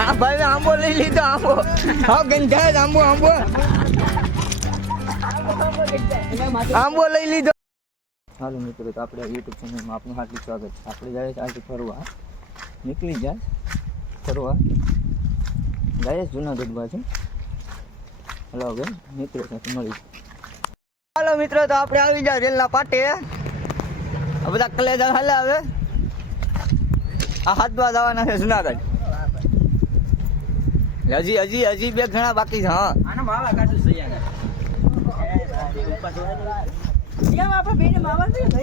આપણે આંબો લઈ લીધો આંબો હા ગંજાય જ આંબો આંબો આંબો લઈ લીધો. હાલો મિત્રો તો આપણે યુટ્યુબ ચેનલમાં આપનું હાર્દિક સ્વાગત આપણે જાય આજે ફરવા નીકળી જાય. ફરવા જાય જુનાગઢ બાજુ હલો હવે મિત્રો સાથે મળી હાલો મિત્રો તો આપણે આવી જાય રેલના પાટે. આ બધા કલેજા હાલે આવે આ હાથમાં જવાના છે જુનાગઢ. હજી હજી હજી બે ઘણા બાકી છે હા. આનો માવા કાઢું છે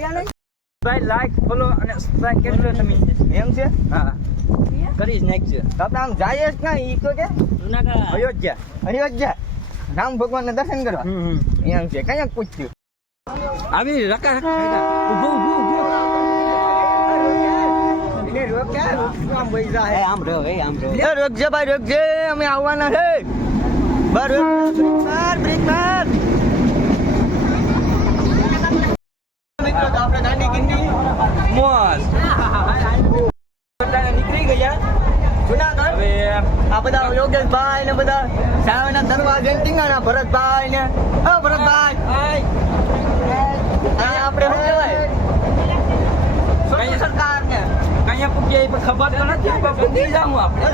યાર ભાઈ લાઈક ફોલો અને સબસ્ક્રાઇબ કરી લો તમે. એમ છે? હા. કરી જ નાખજો. આપણે આમ જાય જ ના ઈ તો કે અયોધ્યા. અયોધ્યા. રામ ભગવાનના દર્શન કરવા. એમ છે. કયા પૂછ્યું? આવી રકા રકા આમ રહો એ રોકજે ભાઈ રોકજે. અમે આવવાના છે. બાર રોક- બાર બ્રિજ બાર મિત્રો તો આપણે દાંડી કિંડી મોસ નીકળી ગયા. જુનાગઢ. હવે આ બધા યોગેશભાઈ ને બધા સાવના દરવાજે ભરતભાઈ ને. હા ભરતભાઈ. આપણે શું કહેવાય? સરકાર ને. પણ ખબર તો નથી જાઉં આપણે.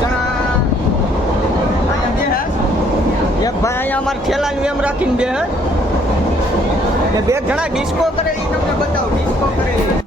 જણા. અહીંયા બે એક ભાઈ અહીંયા અમારે ખેલાનું એમ રાખીને બે હે. બે જણા ડિસ્કો કરે એ તમને બતાવો ડિસ્કો કરે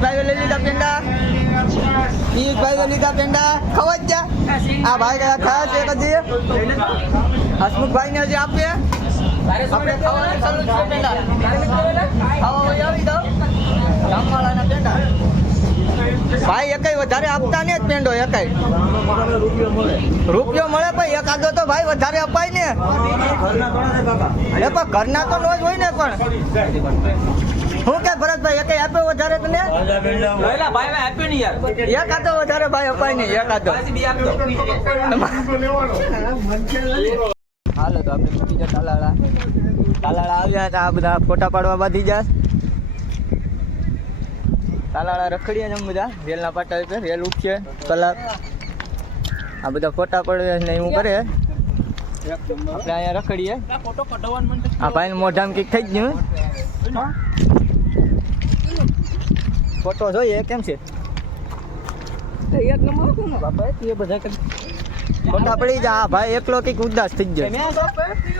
ઈ. ભરતભાઈએ લઈ લીધા પેંડા. પિયુષભાઈએ લીધા પેંડા. ખવા જ આ ભાઈ ગયા ખાયા છે કદી હસમુખભાઈને હજી આપીએ. ભાઈ, એકાઈ વધારે આપતા ને જ પેંડો, એકાઈ. રૂપિયો મળે પણ એકાદો તો ભાઈ વધારે અપાય ને એ પણ ઘરના તો નો જ હોય ને પણ. હું કે ભરતભાઈ એકાઈ આપ્યો વધારે તને? ભાઈ ભાઈ આપ્યું નહીં યાર. એકાદો વધારે ભાઈ અપાય નહીં એકાદો આતો હાલો તો આપણે મૂકી જાય તાલાળા. તાલાળા આવ્યા હતા આ બધા ફોટા પાડવા બાંધી જા તાલાળા રખડીએ ને બધા રેલના પાટા ઉપર રેલ ઉઠશે કલાક આ બધા ફોટા પડે ને એવું કરે. આપણે અહીંયા રખડીએ. આ ભાઈ મોઢામ કંઈક થઈ જ ગયું ફોટો જોઈએ કેમ છે? એક નંબર હતું બાપા એ બધા ફોટા પડી જા. આ ભાઈ એકલો કંઈક ઉદાસ થઈ ગયો.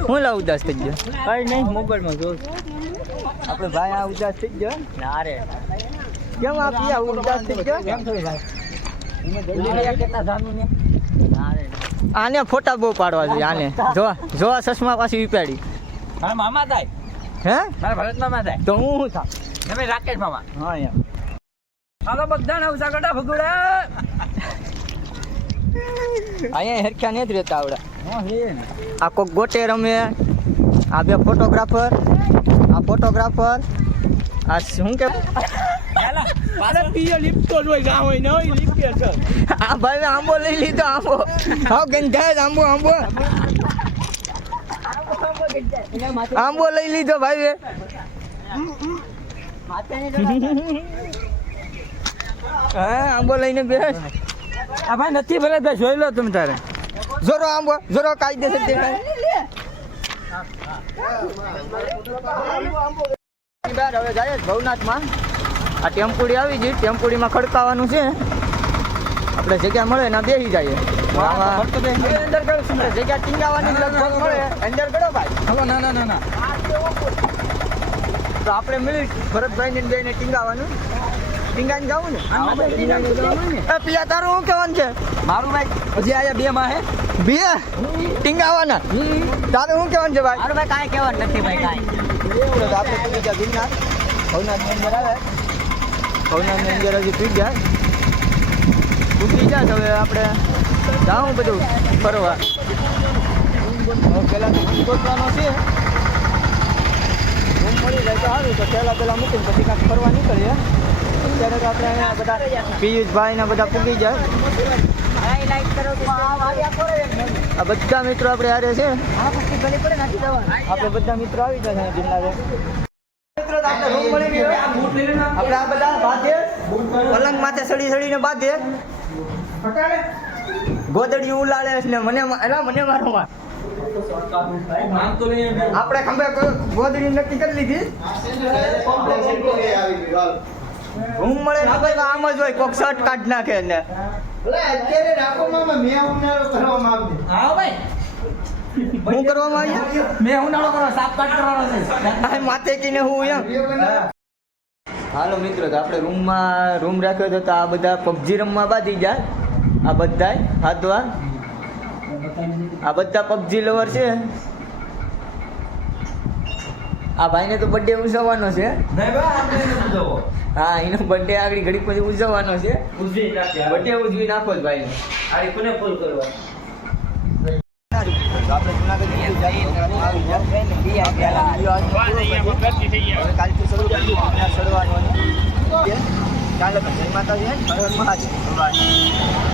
હું લા ઉદાસ થઈ ગયો? કઈ નહીં મોબાઈલમાં જોઉં આપણે ભાઈ આ ઉદાસ થઈ ગયો ના? રે. કેમ આપી આ ઉદાસ થઈ ગયો? કેમ થયું ભાઈ? કેટલા જાનું ને? ના રે. આને ફોટા બહુ પાડવા જોઈએ આને. જો જો આ ચશ્મા પાછી મારા મામા થાય. હે? મારા ભરત મામા થાય. તો હું શું થાવ તમે રાકેશ મામા. હા યાર હાલો બધા નવસા કટા ભગુડા. અહીંયા હેરખ્યા નહીં જ રહેતા આવડે. આ કોક ગોટે રમે. આ બે ફોટોગ્રાફર. આ ફોટોગ્રાફર. આ શું કે? આ ભાઈ આંબો લઈ લીધો આંબો. હા ગંજાય આંબો આંબો. આંબો લઈ લીધો ભાઈ. હા આંબો લઈને બેસ. આ ભાઈ નથી ભલે ભાઈ જોઈ લો તમે તારે. જોરો આંબો જોરો કાયદેસર દેખાય. હવે જાય ભવનાથમાં. આ ટેમ્પુડી આવી ગઈ ટેમ્પુડીમાં ખડકાવાનું છે. આપણે જગ્યા મળે ને બેસી જઈએ. આમાં અંદર કયો જગ્યા ટીંગાવાની લગભગ મળે. અંદર કરો ભાઈ. હલો ના ના ના ના. તો આપણે મળી ભરતભાઈ ને બેને ટીંગાવાનું. ટીંગાને જવું ને. એ પિયા તારું શું કહેવાનું છે? મારું ભાઈ હજી આયા બે માં હે. બે? ટીંગાવાના? તારું શું કહેવાનું છે ભાઈ? મારું ભાઈ કાંઈ કહેવાનું નથી ભાઈ કાંઈ. આપણે ગયા ગિરનાર ભવનાથની અંદર આવે. ભવનાથની અંદર હજી પી ગયા. પૂછી જાય હવે આપણે જાઉં બધું ફરવા. પહેલાં તો ગોતવાનો છે. રૂમ મળી જાય તો સારું. તો પહેલાં પહેલાં મૂકીને પછી કાંઈક ફરવા નીકળીએ. અત્યારે તો આપણે અહીંયા બધા પિયુષભાઈ ને બધા પૂગી જાય આ બધા મિત્રો આપણે હારે છે આપણે બધા મિત્રો આવી જાય જિલ્લા આપણે આ બધા બાંધે પલંગ માથે સડી સડીને બાંધે ગોદડી ઉલાળે ને મને એલા મને મારો માં આપણે ખંભે ગોદડી નક્કી કરી લીધી રૂમ મળે ને ભાઈ આમ જ હોય કોક શર્ટ કાઢ નાખે ને. હા ભાઈ. હું કરવામાં આવ્યું? મે ઉનાળો કરવા સાફ કાટ કરવાનો છે. આ માથે કીને હું એમ. હાલો મિત્રો તો આપણે રૂમમાં રૂમ રાખ્યો હતો તો આ બધા પબજી રમવા બાજી જાય આ બધા હાથવા આ બધા પબજી લવર છે. આ ભાઈને તો બર્થડે ઉજવવાનો છે. નહીં ભાઈ આપણે નથી જવો હા એનો બર્થડે આગળ ઘડી પછી ઉજવવાનો છે. ઉજવી નાખ્યા બર્થડે ઉજવી નાખો જ ભાઈ આડી કોને ફોન કરવા? આપણે જુનાગઢ હવે કાલથી શરૂ કરી કાલે જય માતાજી મહાદેવ.